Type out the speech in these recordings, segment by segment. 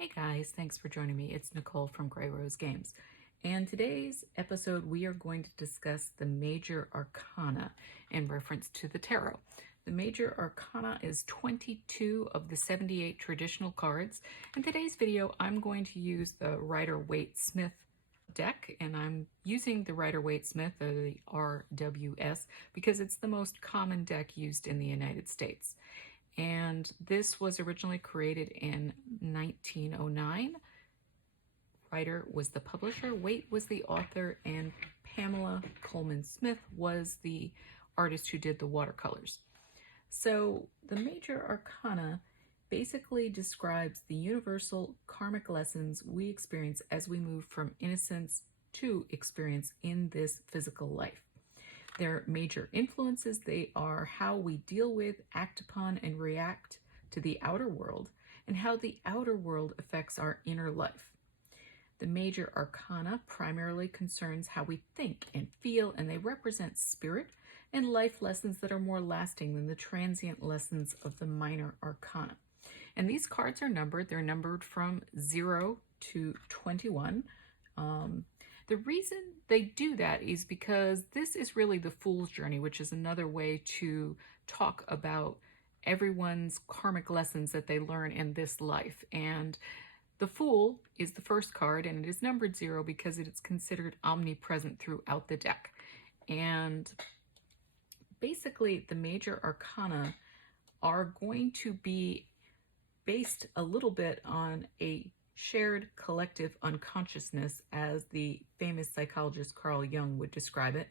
Hey guys, thanks for joining me. It's Nicole from Grey Rose Games. And today's episode, we are going to discuss the Major Arcana in reference to the tarot. The Major Arcana is 22 of the 78 traditional cards. In today's video, I'm going to use the Rider-Waite-Smith deck, and I'm using the Rider-Waite-Smith, or the RWS, because it's the most common deck used in the United States. And this was originally created in 1909. Rider was the publisher, Waite was the author, and Pamela Coleman Smith was the artist who did the watercolors. So the Major Arcana basically describes the universal karmic lessons we experience as we move from innocence to experience in this physical life. Their major influences, they are how we deal with, act upon, and react to the outer world, and how the outer world affects our inner life. The Major Arcana primarily concerns how we think and feel, and they represent spirit and life lessons that are more lasting than the transient lessons of the Minor Arcana. And these cards are numbered. They're numbered from 0 to 21. The reason they do that is because this is really the Fool's Journey, which is another way to talk about everyone's karmic lessons that they learn in this life. And the Fool is the first card, and it is numbered 0 because it is considered omnipresent throughout the deck. And basically, the Major Arcana are going to be based a little bit on a shared collective unconsciousness, as the famous psychologist Carl Jung would describe it.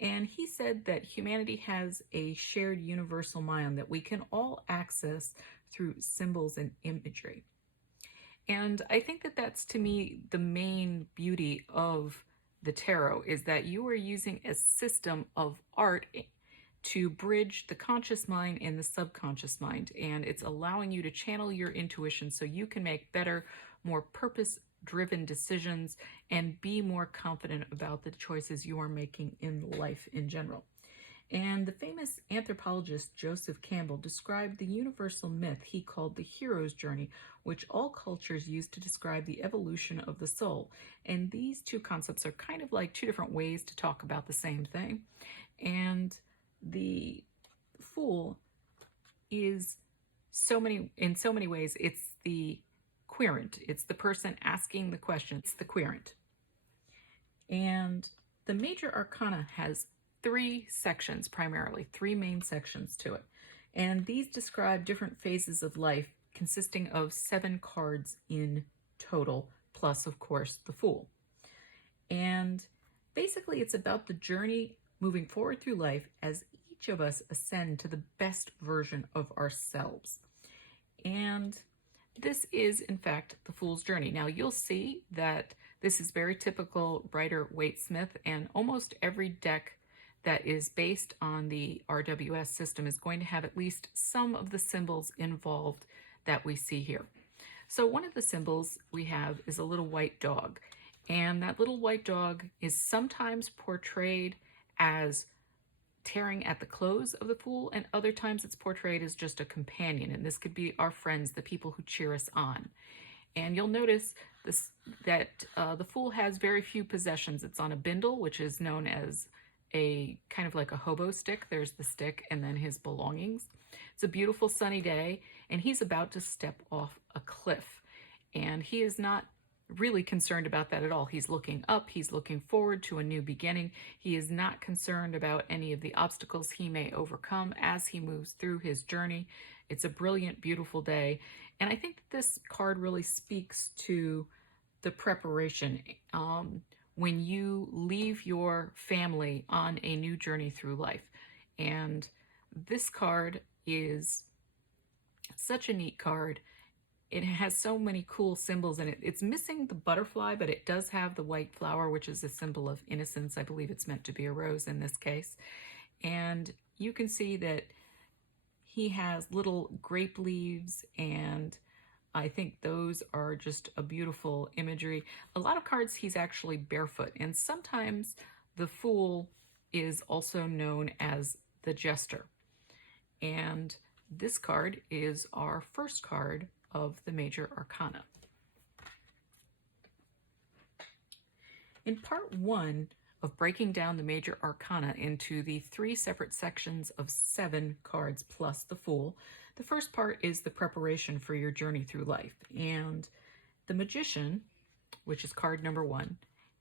And he said that humanity has a shared universal mind that we can all access through symbols and imagery. And I think that that's, to me, the main beauty of the tarot, is that you are using a system of art to bridge the conscious mind and the subconscious mind. And it's allowing you to channel your intuition so you can make better, more purpose-driven decisions and be more confident about the choices you are making in life in general. And the famous anthropologist Joseph Campbell described the universal myth he called the hero's journey, which all cultures use to describe the evolution of the soul. And these two concepts are kind of like two different ways to talk about the same thing. And the Fool is in so many ways, it's the querent. It's the person asking the question. It's the querent. And the Major Arcana has 3 sections, primarily 3 main sections to it. And these describe different phases of life, consisting of 7 cards in total, plus, of course, the Fool. And basically, it's about the journey moving forward through life as each of us ascend to the best version of ourselves. And this is, in fact, the Fool's Journey. Now, you'll see that this is very typical Rider-Waite-Smith, and almost every deck that is based on the RWS system is going to have at least some of the symbols involved that we see here. So one of the symbols we have is a little white dog, and that little white dog is sometimes portrayed as tearing at the clothes of the Fool, and other times it's portrayed as just a companion, and this could be our friends, the people who cheer us on. And you'll notice that the Fool has very few possessions. It's on a bindle, which is known as a kind of like a hobo stick. There's the stick and then his belongings. It's a beautiful sunny day, and he's about to step off a cliff, and he is not really concerned about that at all. He's looking up, he's looking forward to a new beginning. He is not concerned about any of the obstacles he may overcome as he moves through his journey. It's a brilliant, beautiful day. And I think this card really speaks to the preparation when you leave your family on a new journey through life. And this card is such a neat card. It has so many cool symbols in it. It's missing the butterfly, but it does have the white flower, which is a symbol of innocence. I believe it's meant to be a rose in this case. And you can see that he has little grape leaves, and I think those are just a beautiful imagery. A lot of cards, he's actually barefoot, and sometimes the Fool is also known as the Jester. And this card is our first card of the Major Arcana. In part one of breaking down the major arcana into the 3 separate sections of 7 cards plus the Fool, the first part is the preparation for your journey through life. And the Magician, which is card number 1,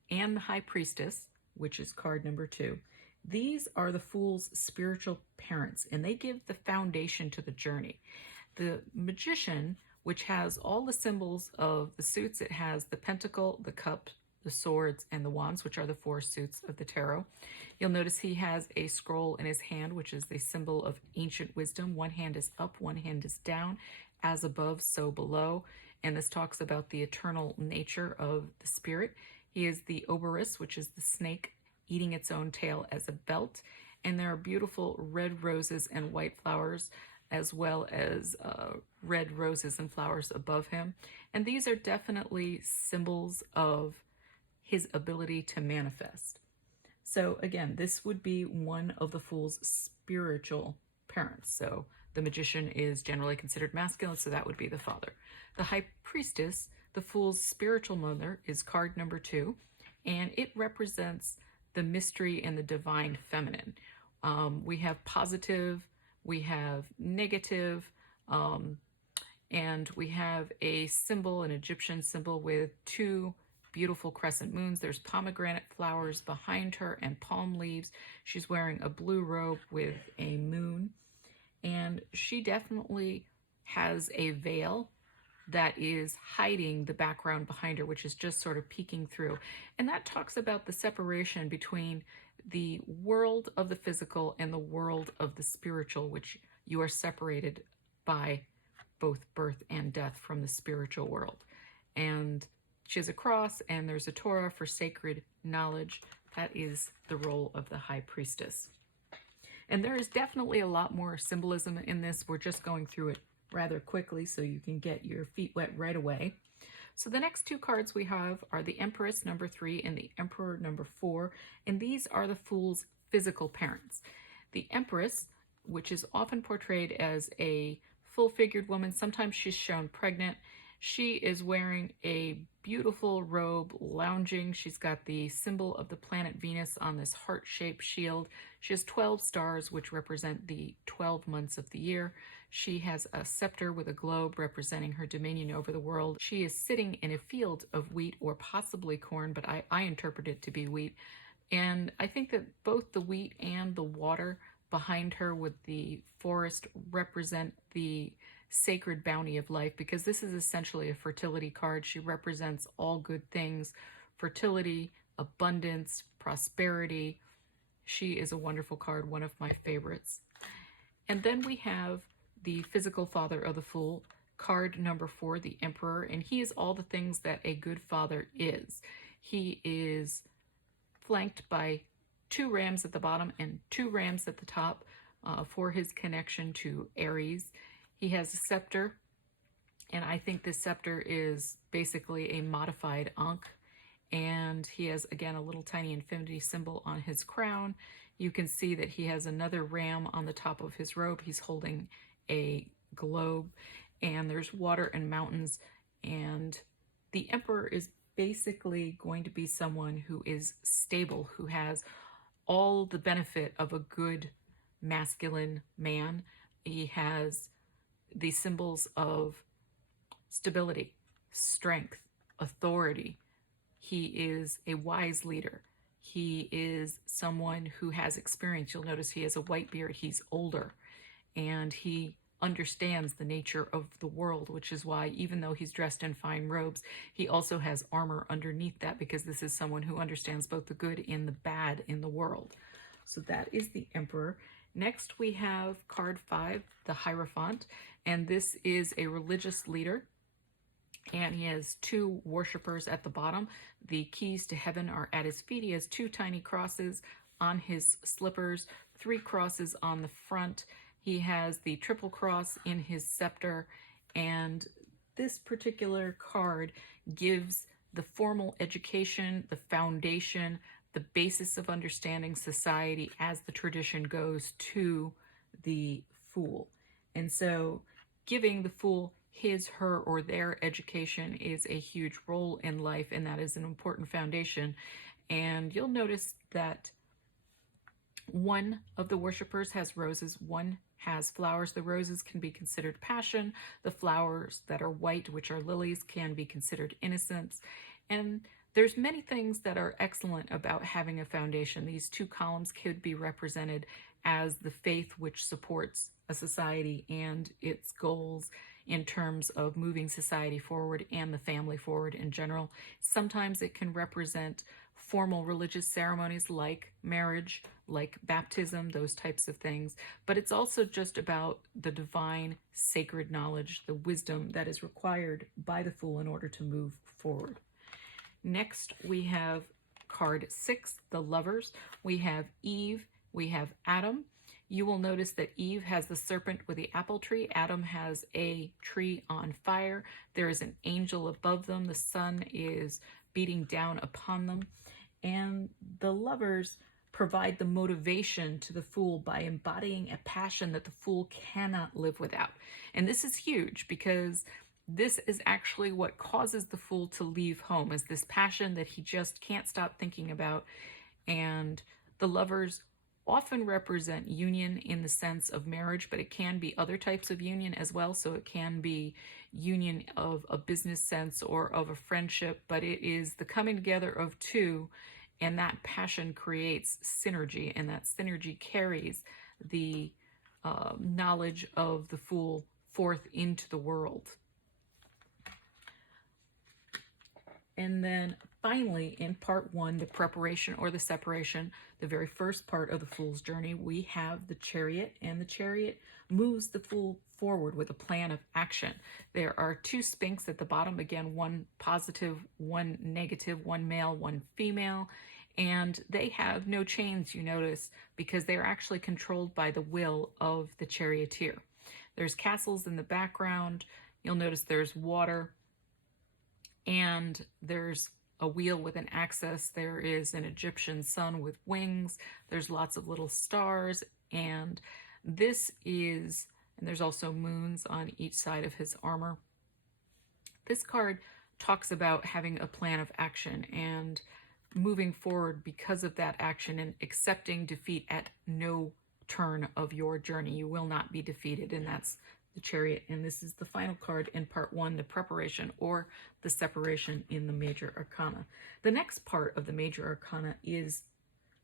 and the High Priestess, which is card number 2, these are the Fool's spiritual parents, and they give the foundation to the journey. The Magician, which has all the symbols of the suits, it has the Pentacle, the Cup, the Swords, and the Wands, which are the 4 suits of the tarot. You'll notice he has a scroll in his hand, which is the symbol of ancient wisdom. One hand is up, one hand is down, as above, so below. And this talks about the eternal nature of the spirit. He is the Oberus, which is the snake eating its own tail as a belt. And there are beautiful red roses and white flowers, as well as red roses and flowers above him. And these are definitely symbols of his ability to manifest. So again, this would be one of the Fool's spiritual parents. So the Magician is generally considered masculine, so that would be the father. The High Priestess, the Fool's spiritual mother, is card number 2, and it represents the mystery and the divine feminine. We have positive, we have negative, and we have a symbol, an Egyptian symbol with 2 beautiful crescent moons. There's pomegranate flowers behind her and palm leaves. She's wearing a blue robe with a moon, and she definitely has a veil that is hiding the background behind her, which is just sort of peeking through. And that talks about the separation between the world of the physical and the world of the spiritual, which you are separated by both birth and death from the spiritual world. And she has a cross, and there's a Torah for sacred knowledge. That is the role of the High Priestess. And there is definitely a lot more symbolism in this. We're just going through it rather quickly so you can get your feet wet right away. So the next 2 cards we have are the Empress number 3 and the Emperor number 4, and these are the Fool's physical parents. The Empress, which is often portrayed as a full-figured woman, sometimes she's shown pregnant. She is wearing a beautiful robe, lounging. She's got the symbol of the planet Venus on this heart-shaped shield. She has 12 stars, which represent the 12 months of the year. She has a scepter with a globe representing her dominion over the world. She is sitting in a field of wheat or possibly corn, but I interpret it to be wheat. And I think that both the wheat and the water behind her with the forest represent the sacred bounty of life, because this is essentially a fertility card. She represents all good things, fertility, abundance, prosperity. She is a wonderful card, one of my favorites. And then we have the physical father of the Fool, card number 4, the Emperor, and he is all the things that a good father is. He is flanked by 2 rams at the bottom and 2 rams at the top for his connection to Aries. He has a scepter, and I think this scepter is basically a modified Ankh. And he has, again, a little tiny infinity symbol on his crown. You can see that he has another ram on the top of his robe. He's holding a globe, and there's water and mountains. And the Emperor is basically going to be someone who is stable, who has all the benefit of a good masculine man. He has the symbols of stability, strength, authority. He is a wise leader. He is someone who has experience. You'll notice he has a white beard. He's older, and he understands the nature of the world, which is why, even though he's dressed in fine robes, he also has armor underneath that, because this is someone who understands both the good and the bad in the world. So that is the Emperor. Next, we have card 5, the Hierophant, and this is a religious leader, and he has 2 worshipers at the bottom. The keys to heaven are at his feet. He has 2 tiny crosses on his slippers, 3 crosses on the front. He has the triple cross in his scepter, and this particular card gives the formal education, the foundation, the basis of understanding society as the tradition goes to the Fool. And so giving the Fool his, her, or their education is a huge role in life, and that is an important foundation. And you'll notice that one of the worshipers has roses, one has flowers. The roses can be considered passion. The flowers that are white, which are lilies, can be considered innocence. And there's many things that are excellent about having a foundation. These two columns could be represented as the faith which supports a society and its goals in terms of moving society forward and the family forward in general. Sometimes it can represent formal religious ceremonies like marriage, like baptism, those types of things. But it's also just about the divine, sacred knowledge, the wisdom that is required by the Fool in order to move forward. Next, we have card 6, the Lovers. We have Eve, we have Adam. You will notice that Eve has the serpent with the apple tree. Adam has a tree on fire. There is an angel above them. The sun is beating down upon them. And the Lovers provide the motivation to the Fool by embodying a passion that the Fool cannot live without. And this is huge because this is actually what causes the Fool to leave home, is this passion that he just can't stop thinking about. And the Lovers often represent union in the sense of marriage, but it can be other types of union as well. So it can be union of a business sense or of a friendship, but it is the coming together of two, and that passion creates synergy, and that synergy carries the knowledge of the Fool forth into the world. And then finally, in part 1, the preparation or the separation, the very first part of the Fool's journey, we have the Chariot, and the Chariot moves the Fool forward with a plan of action. There are 2 Sphinx at the bottom, again, one positive, one negative, one male, one female, and they have no chains, you notice, because they are actually controlled by the will of the charioteer. There's castles in the background. You'll notice there's water, and there's a wheel with an axis. There is an Egyptian sun with wings. There's lots of little stars, and there's also moons on each side of his armor. This card talks about having a plan of action and moving forward because of that action and accepting defeat at no turn of your journey. You will not be defeated, and that's the Chariot. And this is the final card in part 1, the preparation or the separation in the Major Arcana. The next part of the Major Arcana is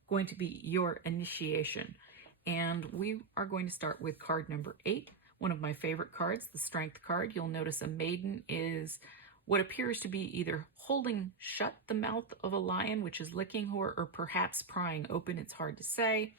going to be your initiation. And we are going to start with card number 8, one of my favorite cards, the Strength card. You'll notice a maiden is what appears to be either holding shut the mouth of a lion, which is licking her, or perhaps prying open. It's hard to say.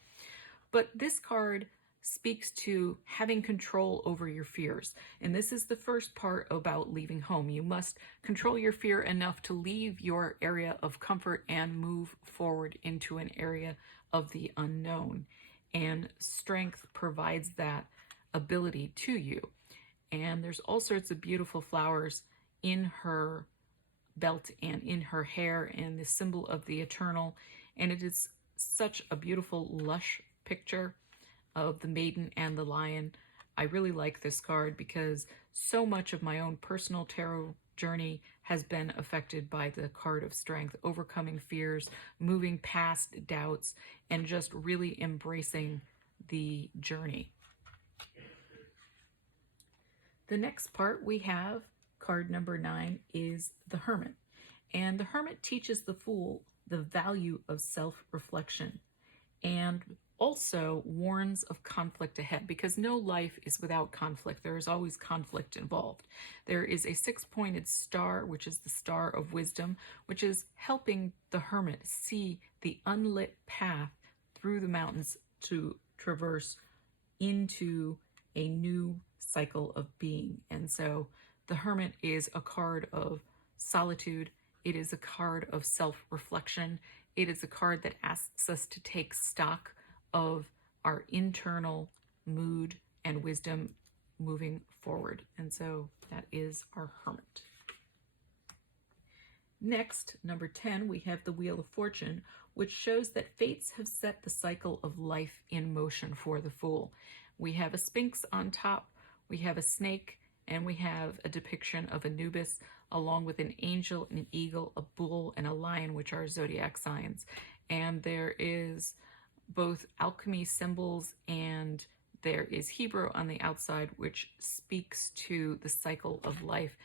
But this card speaks to having control over your fears. And this is the first part about leaving home. You must control your fear enough to leave your area of comfort and move forward into an area of the unknown. And Strength provides that ability to you. And there's all sorts of beautiful flowers in her belt and in her hair, and the symbol of the eternal. And it is such a beautiful, lush picture of the maiden and the lion. I really like this card because so much of my own personal tarot journey has been affected by the card of Strength, overcoming fears, moving past doubts, and just really embracing the journey. The next part we have, card number 9, is the Hermit. And the Hermit teaches the Fool the value of self-reflection and also warns of conflict ahead, because no life is without conflict. There is always conflict involved. There is a 6-pointed star, which is the Star of Wisdom, which is helping the Hermit see the unlit path through the mountains to traverse into a new cycle of being. And so the Hermit is a card of solitude. It is a card of self-reflection. It is a card that asks us to take stock of our internal mood and wisdom moving forward. And so that is our Hermit. Next, number 10, we have the Wheel of Fortune, which shows that fates have set the cycle of life in motion for the Fool. We have a Sphinx on top, we have a snake, and we have a depiction of Anubis along with an angel, an eagle, a bull, and a lion, which are zodiac signs. And there is both alchemy symbols, and there is Hebrew on the outside, which speaks to the cycle of life.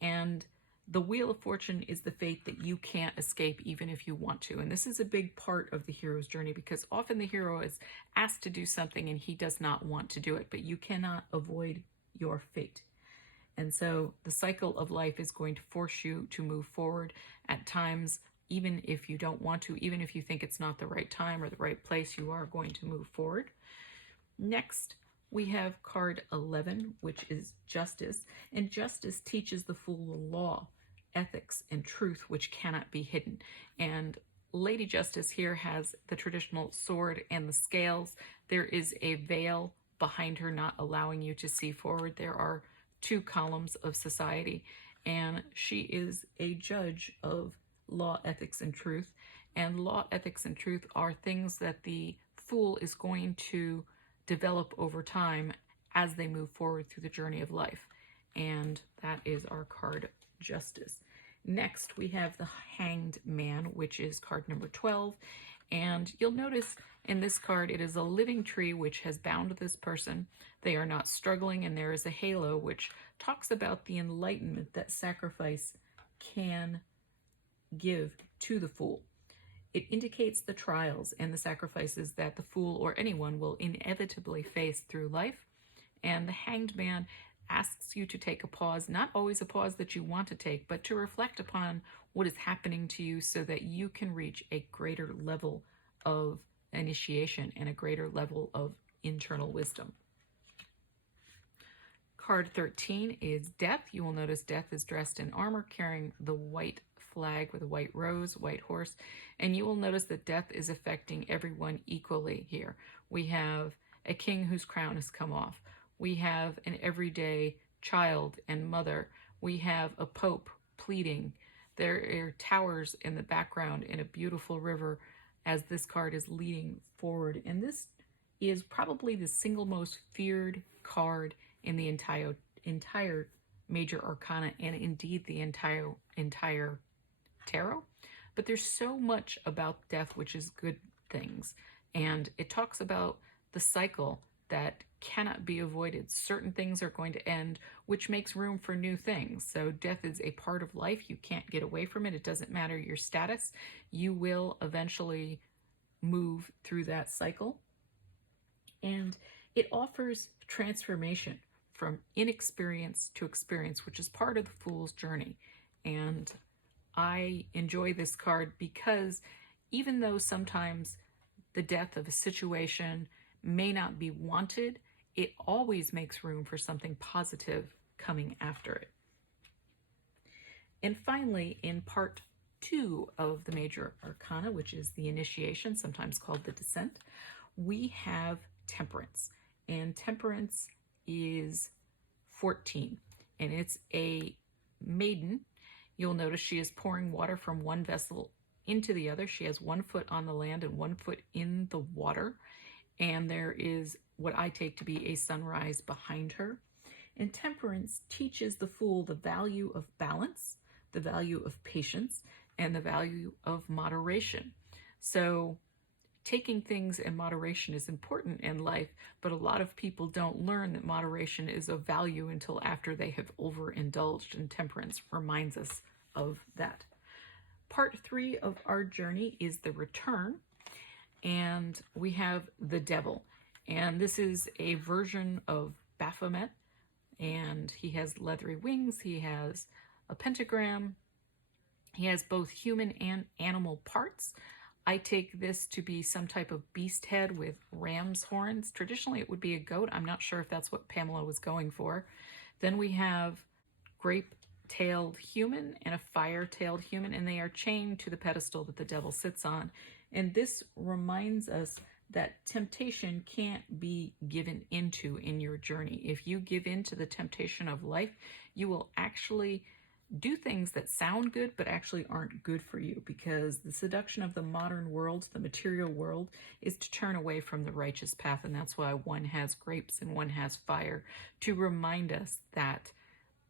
And the Wheel of Fortune is the fate that you can't escape even if you want to. And this is a big part of the hero's journey, because often the hero is asked to do something and he does not want to do it, but you cannot avoid your fate. And so the cycle of life is going to force you to move forward at times, even if you don't want to, even if you think it's not the right time or the right place, you are going to move forward. Next, we have card 11, which is Justice. And Justice teaches the fool the law, ethics, and truth, which cannot be hidden. And Lady Justice here has the traditional sword and the scales. There is a veil behind her, not allowing you to see forward. There are two columns of society, and she is a judge of law, ethics, and truth. And law, ethics, and truth are things that the fool is going to develop over time as they move forward through the journey of life. And that is our card Justice. Next, we have the Hanged Man, which is card number 12. And you'll notice in this card, it is a living tree which has bound this person. They are not struggling, and there is a halo which talks about the enlightenment that sacrifice can give to the fool. It indicates the trials and the sacrifices that the fool or anyone will inevitably face through life. And the Hanged Man asks you to take a pause, not always a pause that you want to take, but to reflect upon what is happening to you so that you can reach a greater level of initiation and a greater level of internal wisdom. Card 13 is Death. You will notice Death is dressed in armor, carrying the white flag with a white rose, white horse, and you will notice that death is affecting everyone equally here. We have a king whose crown has come off. We have an everyday child and mother. We have a pope pleading. There are towers in the background in a beautiful river as this card is leading forward. And this is probably the single most feared card in the entire Major Arcana, and indeed the entire tarot. But there's so much about death which is good things, and it talks about the cycle that cannot be avoided. Certain things are going to end, which makes room for new things. So death is a part of life. You can't get away from it. It doesn't matter your status. You will eventually move through that cycle. And it offers transformation from inexperience to experience, which is part of the Fool's journey. And I enjoy this card because even though sometimes the death of a situation may not be wanted, it always makes room for something positive coming after it. And finally, in part 2 of the Major Arcana, which is the initiation, sometimes called the descent, we have Temperance. And Temperance is 14, and it's a maiden. You'll notice she is pouring water from one vessel into the other. She has 1 foot on the land and 1 foot in the water. And there is what I take to be a sunrise behind her. And Temperance teaches the fool the value of balance, the value of patience, and the value of moderation. So taking things in moderation is important in life, but a lot of people don't learn that moderation is of value until after they have overindulged, and Temperance reminds us of that. Part 3 of our journey is the return, and we have the Devil. And this is a version of Baphomet, and he has leathery wings, he has a pentagram, he has both human and animal parts. I take this to be some type of beast head with ram's horns. Traditionally, it would be a goat. I'm not sure if that's what Pamela was going for. Then we have grape-tailed human and a fire-tailed human, and they are chained to the pedestal that the devil sits on. And this reminds us that temptation can't be given into in your journey. If you give in to the temptation of life, you will actually do things that sound good but actually aren't good for you, because the seduction of the modern world, the material world, is to turn away from the righteous path. And that's why one has grapes and one has fire, to remind us that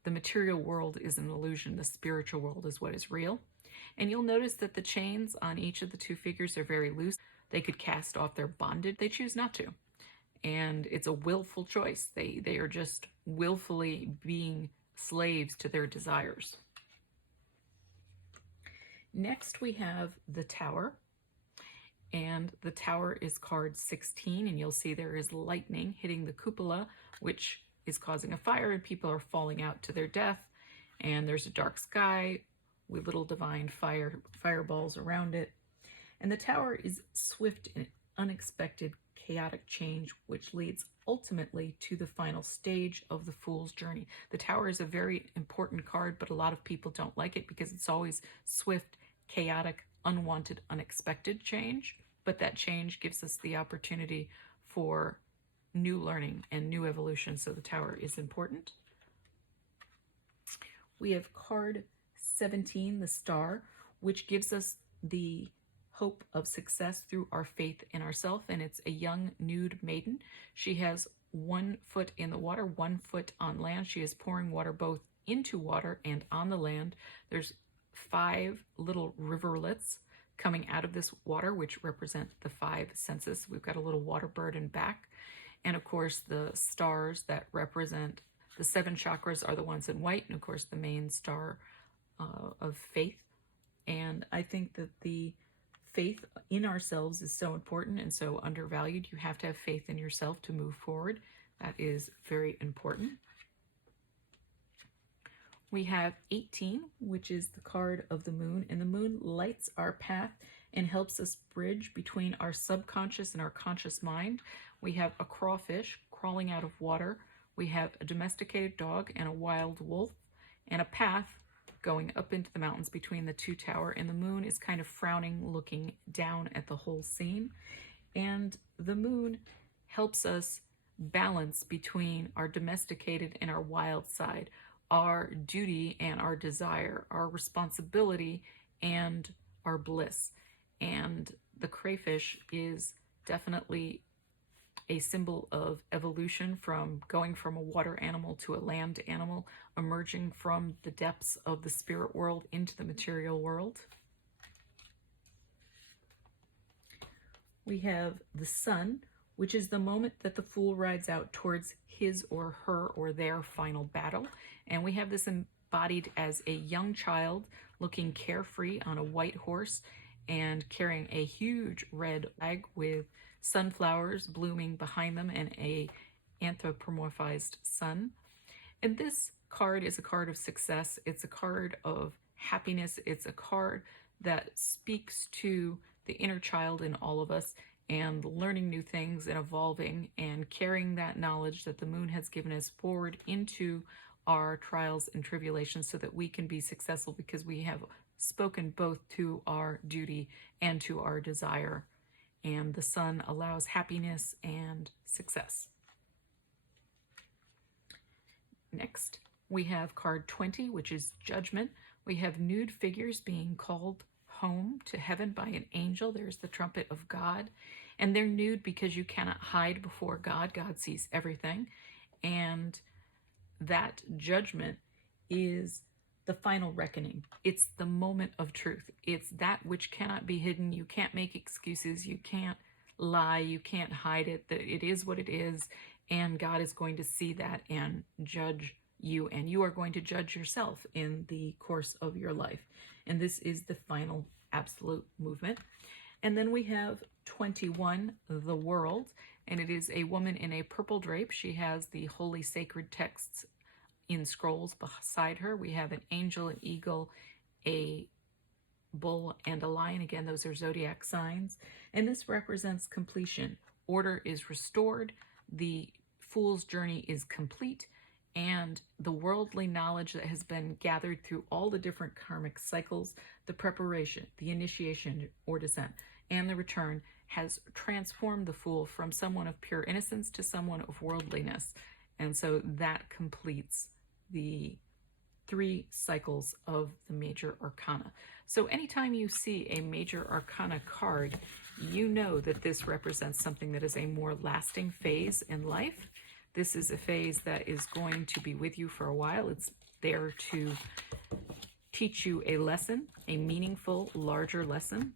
the material world is an illusion. The spiritual world is what is real. And you'll notice that the chains on each of the two figures are very loose. They could cast off their bondage. They choose not to. And it's a willful choice. They are just willfully being slaves to their desires. Next, we have the Tower. And the Tower is card 16. And you'll see there is lightning hitting the cupola, which is causing a fire, and people are falling out to their death. And there's a dark sky with little divine fireballs around it. And the Tower is swift and unexpected chaotic change, which leads ultimately to the final stage of the Fool's journey. The Tower is a very important card, but a lot of people don't like it because it's always swift, chaotic, unwanted, unexpected change. But that change gives us the opportunity for new learning and new evolution, so the Tower is important. We have card 17, the Star, which gives us the hope of success through our faith in ourselves, and it's a young nude maiden. She has 1 foot in the water, 1 foot on land. She is pouring water both into water and on the land. There's 5 little riverlets coming out of this water, which represent the 5 senses. We've got a little water bird in back, and of course the stars that represent the 7 chakras are the ones in white, and of course the main star of faith. And I think that the faith in ourselves is so important and so undervalued. You have to have faith in yourself to move forward. That is very important. We have 18, which is the card of the Moon, and the Moon lights our path and helps us bridge between our subconscious and our conscious mind. We have a crawfish crawling out of water. We have a domesticated dog and a wild wolf, and a path going up into the mountains between the 2 towers, and the Moon is kind of frowning, looking down at the whole scene. And the Moon helps us balance between our domesticated and our wild side, our duty and our desire, our responsibility and our bliss. And the crayfish is definitely a symbol of evolution, from going from a water animal to a land animal, emerging from the depths of the spirit world into the material world. We have the Sun, which is the moment that the Fool rides out towards his or her or their final battle. And we have this embodied as a young child looking carefree on a white horse and carrying a huge red flag with sunflowers blooming behind them and a anthropomorphized sun. And this card is a card of success. It's a card of happiness. It's a card that speaks to the inner child in all of us, and learning new things and evolving and carrying that knowledge that the Moon has given us forward into our trials and tribulations so that we can be successful, because we have spoken both to our duty and to our desire. And the Sun allows happiness and success. Next, we have card 20, which is Judgment. We have nude figures being called home to heaven by an angel. There's the trumpet of God, and they're nude because you cannot hide before God. God sees everything, and that judgment is the final reckoning. It's the moment of truth. It's that which cannot be hidden. You can't make excuses. You can't lie. You can't hide it. That it is what it is, and God is going to see that and judge you, and you are going to judge yourself in the course of your life. And this is the final absolute movement. And then we have 21, the World, and it is a woman in a purple drape. She has the holy sacred texts in scrolls beside her. We have an angel, an eagle, a bull, and a lion. Again, those are zodiac signs. And this represents completion. Order is restored. The Fool's journey is complete. And the worldly knowledge that has been gathered through all the different karmic cycles, the preparation, the initiation or descent, and the return has transformed the Fool from someone of pure innocence to someone of worldliness. And so that completes the 3 cycles of the Major Arcana. So anytime you see a Major Arcana card, you know that this represents something that is a more lasting phase in life. This is a phase that is going to be with you for a while. It's there to teach you a lesson, a meaningful, larger lesson.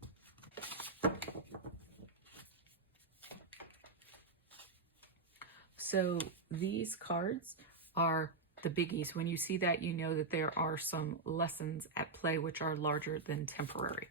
So these cards are the biggies. When you see that, you know that there are some lessons at play which are larger than temporary.